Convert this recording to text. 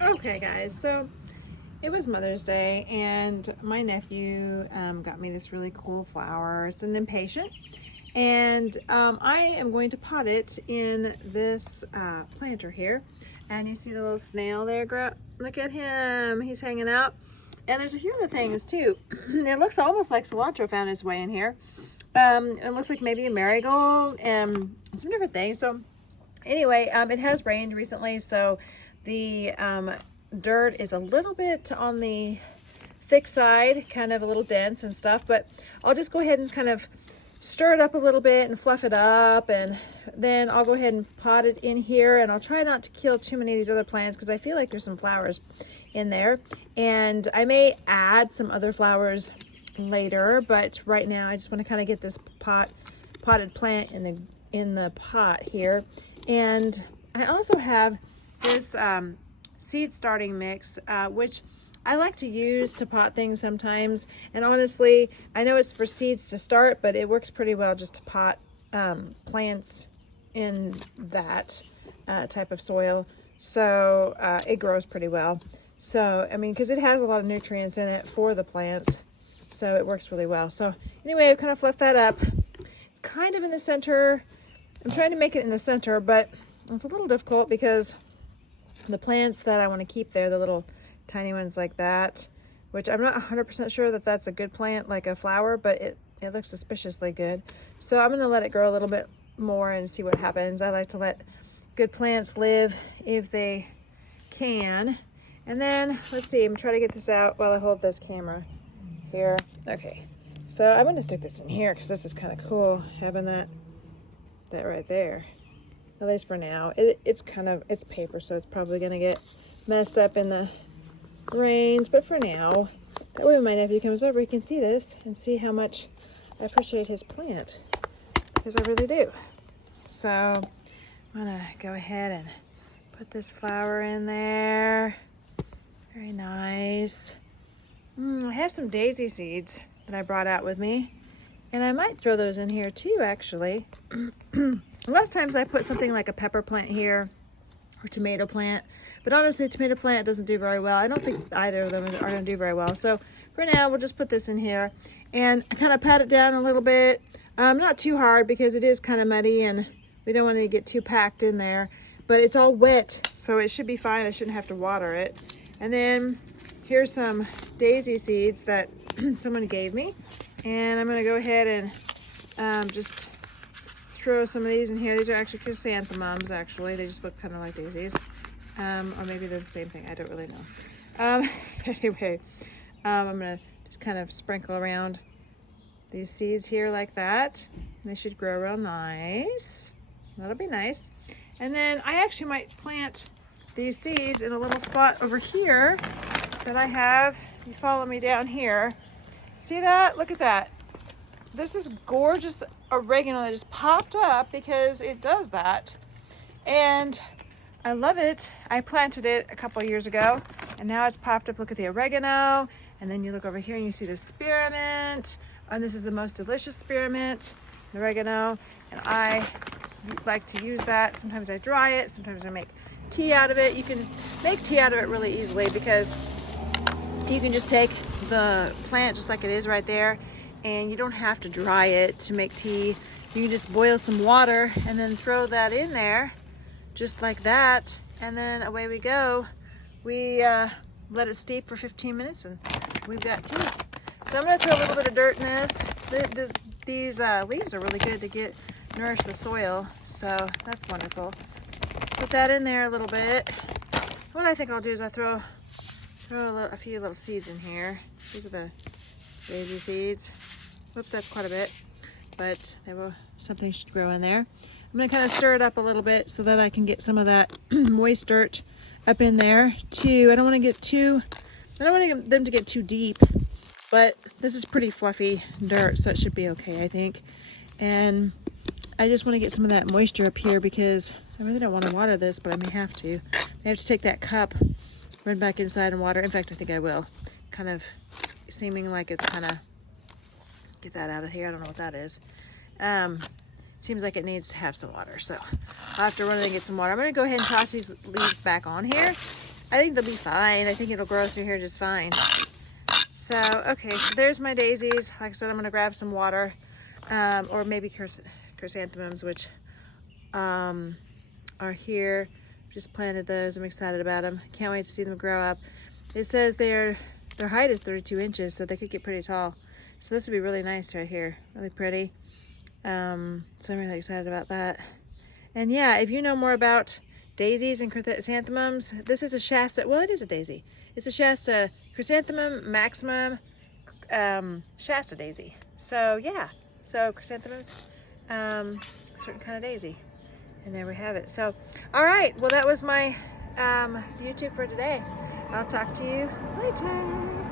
Okay guys, so it was Mother's Day and my nephew got me this really cool flower. It's an impatient, and I am going to pot it in this planter here. And you see the little snail there? Look at him, he's hanging out. And there's a few other things too. It looks almost like cilantro found its way in here. It looks like maybe a marigold and some different things. So anyway, it has rained recently, so the dirt is a little bit on the thick side, kind of a little dense and stuff, but I'll just go ahead and kind of stir it up a little bit and fluff it up, and then I'll go ahead and pot it in here, and I'll try not to kill too many of these other plants because I feel like there's some flowers in there, and I may add some other flowers later, but right now I just want to kind of get this potted plant in the pot here. And I also have this seed starting mix, which I like to use to pot things sometimes. And honestly, I know it's for seeds to start, but it works pretty well just to pot plants in that type of soil. So it grows pretty well. So, I mean, because it has a lot of nutrients in it for the plants. So it works really well. So anyway, I've kind of fluffed that up. It's kind of in the center. I'm trying to make it in the center, but it's a little difficult because the plants that I want to keep there, the little tiny ones like that, which I'm not 100% sure that that's a good plant, like a flower, but it looks suspiciously good. So I'm going to let it grow a little bit more and see what happens. I like to let good plants live if they can. And then, let's see, I'm trying to get this out while I hold this camera here. Okay, so I'm going to stick this in here because this is kind of cool, having that right there. At least for now. It's paper, so it's probably going to get messed up in the rains, but for now, that way when my nephew comes over, he can see this and see how much I appreciate his plant, because I really do. So I'm going to go ahead and put this flower in there. Very nice. I have some daisy seeds that I brought out with me, and I might throw those in here too, actually. A lot of times I put something like a pepper plant here or tomato plant, but honestly, tomato plant doesn't do very well. I don't think either of them are going to do very well. So for now, we'll just put this in here, and I kind of pat it down a little bit. Not too hard because it is kind of muddy and we don't want it to get too packed in there, but it's all wet, so it should be fine. I shouldn't have to water it. And then here's some daisy seeds that someone gave me, and I'm going to go ahead and just throw some of these in here. These are actually chrysanthemums, actually. They just look kind of like daisies. Or maybe they're the same thing. I don't really know. Anyway, I'm going to just kind of sprinkle around these seeds here like that. They should grow real nice. That'll be nice. And then I actually might plant these seeds in a little spot over here that I have. You follow me down here. See that? Look at that. This is gorgeous oregano that just popped up because it does that. And I love it. I planted it a couple years ago and now it's popped up. Look at the oregano. And then you look over here and you see the spearmint. And this is the most delicious spearmint, the oregano. And I like to use that. Sometimes I dry it. Sometimes I make tea out of it. You can make tea out of it really easily because you can just take the plant just like it is right there, and you don't have to dry it to make tea. You can just boil some water and then throw that in there just like that, and then away we go. We let it steep for 15 minutes and we've got tea. So I'm going to throw a little bit of dirt in this. These leaves are really good to nourish the soil, so that's wonderful. Put that in there a little bit. What I think I'll do is I throw a few little seeds in here. These are the daisy seeds. Whoop, that's quite a bit, but something should grow in there. I'm going to kind of stir it up a little bit so that I can get some of that moist dirt up in there too. I don't want them to get too deep, but this is pretty fluffy dirt, so it should be okay, I think. And I just want to get some of that moisture up here because I really don't want to water this, but I may have to. I have to take that cup, run back inside and water. In fact, I think I will. Kind of seeming like it's kind of, get that out of here. I don't know what that is. Seems like it needs to have some water, so I'll have to run in and get some water. I'm going to go ahead and toss these leaves back on here I think they'll be fine. I think it'll grow through here just fine. So, okay, so there's my daisies. Like I said, I'm gonna grab some water, or maybe chrysanthemums, which are here. Just planted those. I'm excited about them. Can't wait to see them grow up. It says their height is 32 inches, so they could get pretty tall. So this would be really nice right here. Really pretty. So I'm really excited about that. And yeah, if you know more about daisies and chrysanthemums, this is a Shasta. Well, it is a daisy. It's a Shasta chrysanthemum maximum Shasta daisy. So yeah, so chrysanthemums, certain kind of daisy. And there we have it. So, all right. Well, that was my YouTube for today. I'll talk to you later.